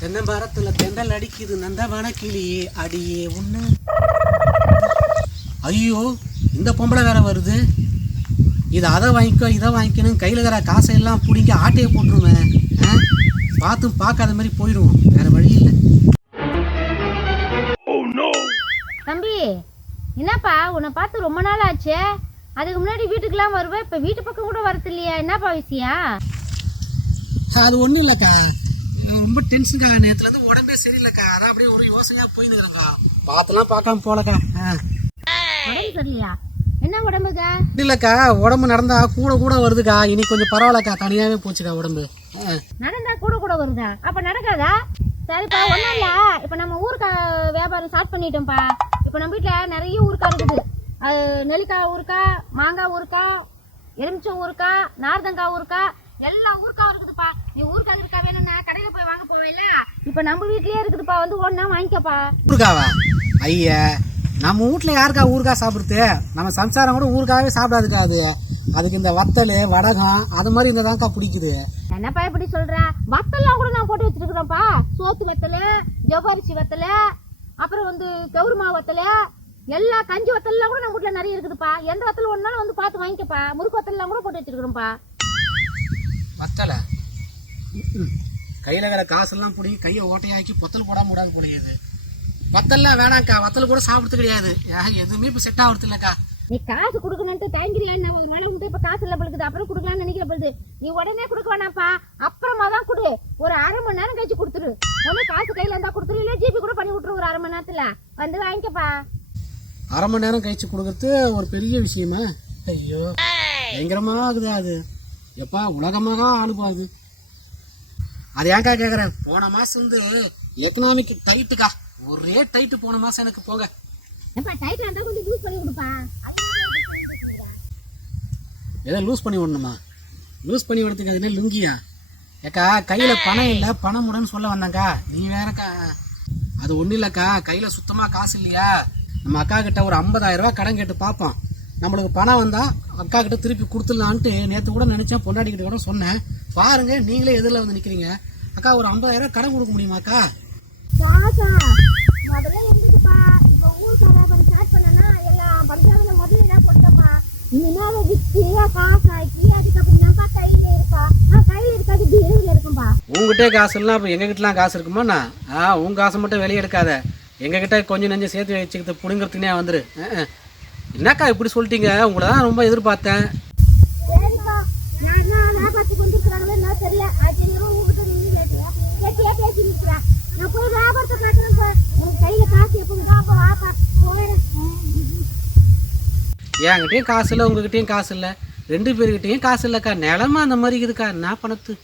தென்னை மரத்துல தெண்டல் அடிக்குது நந்தவன கிளியே அடியே ஒண்ணு. ஐயோ இந்த பொம்பளை வேற வருது. இது அதை வாங்கிக்கோ இதை வாங்கிக்கணும் கையில் இருக்கிற காசையெல்லாம் பிடிங்க ஆட்டையை போட்டுருவேன். பார்த்தும் பார்க்காத மாதிரி போயிடுவோம், வேற வழி இல்லை. தம்பி என்னப்பா உன்னை பார்த்து ரொம்ப நாள் ஆச்சு. அதுக்கு முன்னாடி வீட்டுக்கெல்லாம் வருவேன், இப்போ வீட்டு பக்கம் கூட வரது இல்லையா? என்னப்பா விஷயம்? அது ஒன்றும் இல்லைக்கா, ரொம்ப டென்ஷனுக்கா. நேற்றுலேருந்து உடம்பே சரியில்லைக்கா, அதான் அப்படியே ஒரு யோசனையாக போயினுக்கிறேங்க்கா. பார்த்துலாம் பார்க்காம போலக்கா. உடம்பு சரியில்லையா? என்ன உடம்புக்கா? இல்லைக்கா, உடம்பு நடந்தா கூட கூட வருதுக்கா. இனி கொஞ்சம் பரவாயில்லக்கா, தனியாகவே போச்சுக்கா உடம்பு. நடந்தா கூட கூட வருதா? அப்போ நடக்காதா? சரிப்பா ஒன்றும் இல்லை, இப்போ நம்ம ஊருக்கா வியாபாரம் ஸ்டார்ட் பண்ணிட்டோம்ப்பா. இப்போ நம்ம வீட்டில் நிறைய ஊருக்கா இருக்குது. நெல்லிக்காய் ஊருக்கா, மாங்காய் ஊருக்கா, எலுமிச்சம் ஊருக்கா, நார்தங்காய் ஊருக்கா, எல்லா ஊருக்காவும் இருக்குதுப்பா. நீ ஊருக்கா இருக்கா வேணும்னா கடையில் போய் வாங்க போவேல, இப்போ நம்ம வீட்லயே இருக்குதுப்பா, வந்து ஒன்றா வாங்கிக்கப்பா. ஊருக்காவா? ஐயா, நம்ம வீட்டில் யாருக்கா ஊருக்கா சாப்பிடுறது? நம்ம சம்சாரம் கூட ஊருக்காவே சாப்பிடாதுக்கா. அதுக்கு இந்த வத்தல் வடகம் அது மாதிரி இந்த தான்க்கா பிடிக்குது. என்னப்பா இப்படி சொல்ற? வத்தல்லாம் கூட நான் போட்டு வச்சிருக்கிறேன்ப்பா. சோத்து வத்தல், ஜவ்வரிசி வத்தல், அப்புறம் வந்து கவுருமா வத்தல், எல்லா கஞ்சி வத்தல்லாம் கூட நம்ம வீட்டில் நிறைய இருக்குதுப்பா. எந்த வத்தல் ஒன்றாலும் வந்து பார்த்து வாங்கிக்கப்பா. முறுக்கு வத்தல்லாம் கூட போட்டு வச்சிருக்கிறோம்ப்பா. வத்தல கையில் இருக்கிற காசெல்லாம் பிடி கையை ஓட்டையாக்கி பொத்தல் போடாம விடாது போடுகிறது. வத்தல்லாம் வேணாக்கா, வத்தல் கூட சாப்பிடுறது கிடையாது. எதுவுமே இப்போ செட் ஆகுறது இல்லைக்கா. நீ காசு கொடுக்கணுன்ட்டு தயங்கிறியா? வேலை உண்டு, இப்போ காசு இல்லை பொழுது, அப்புறம் கொடுக்கலான்னு நினைக்கிற பொழுது நீ உடனே கொடுக்க வேணாப்பா, அப்புறமா தான் கொடு. ஒரு அரை மணி நேரம் கழிச்சு கொடுத்துரு. உடனே காசு கையில் இருந்தால் கொடுத்துரு, இல்லை ஜிபி கூட பண்ணி விட்டுரு. ஒரு அரை மணி நேரத்தில் வந்து வாங்கிக்கப்பா. அரை மணி நேரம் கழிச்சு கொடுக்கறது ஒரு பெரிய விஷயமா? ஐயோ பயங்கரமாக ஆகுது அது. எப்பா உலகமாக அனுப்பாது. அது ஏன்க்கா கேட்குறேன்? போன மாதம் வந்து எக்கனாமிக் டைட்டுக்கா, ஒரே டைட்டு போன மாதம் எனக்கு. போங்க எதை லூஸ் பண்ணி விடணுமா? லூஸ் பண்ணி விடுறதுக்கு அது என்ன லுங்கியா? ஏக்கா கையில் பணம் இல்லை, பணம் முடன்னு சொல்ல வந்தாங்க்கா. நீ வேறக்கா. அது ஒன்றும் இல்லைக்கா, கையில் சுத்தமாக காசு இல்லையா? நம்ம அக்கா கிட்ட ஒரு 50,000 ரூபா கடன் கேட்டு பார்ப்போம். நம்மளுக்கு பணம் வந்தால் அக்கா கிட்ட திருப்பி கொடுத்துடலான்ட்டு நேற்று கூட நினச்சேன், பொண்டாடிக்கிட்ட கூட சொன்னேன். பாருங்க நீங்களே எதிரில் வந்து நிற்கிறீங்க. அக்கா ஒரு 50,000 ரூபா கடன் கொடுக்க முடியுமாக்கா? உங்ககிட்டே காசு இல்லைனா அப்போ எங்ககிட்டலாம் காசு இருக்குமாண்ணா? உங்க காசை மட்டும் வெளியே எடுக்காத. எங்ககிட்ட கொஞ்சம் நெஞ்சம் சேர்த்து வச்சுக்கிட்டு பிடுங்கிறதுனே வந்துரு. என்னக்கா இப்படி சொல்லிட்டீங்க? உங்களை தான் ரொம்ப எதிர்பார்த்தேன். என்கிட்டயும் காசு இல்லை, உங்ககிட்டயும் காசு இல்லை, 2 பேர்கிட்டையும் காசு இல்லைக்கா. நிலமா அந்த மாதிரி இருக்குதுக்கா. என்ன பணத்து